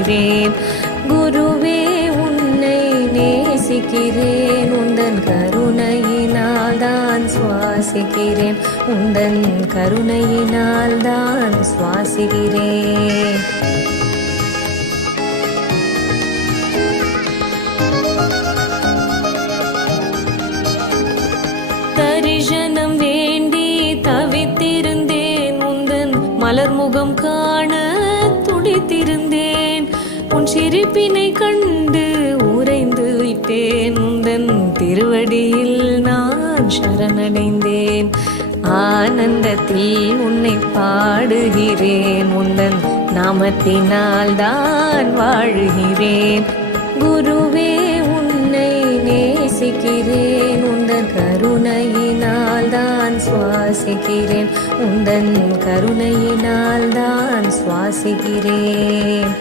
வாழ்கிறேன். குருவே உன்னை நேசிக்கிறேன், உந்தன் கருணையினால் தான் சுவாசிக்கிறேன், உந்தன் கருணையினால் தான் சுவாசிக்கிறேன். தரிசனம் வேண்டி தவித்திருந்தேன், உந்தன் மலர்முகம் காண துடித்திருந்தேன். உன் சிரிப்பினை கண்டு உறைந்து விட்டேன், உந்தன் திருவடியில் நான் சரணடைந்தேன். ஆனந்தத்தில் உன்னை பாடுகிறேன், உந்தன் நாமத்தினால் தான் வாழுகிறேன். குருவே உன்னை நேசிக்கிறேன், உந்தன் கருணையினால் தான் சுவாசிக்கிறேன், உந்தன் கருணையினால் தான் சுவாசிக்கிறேன்.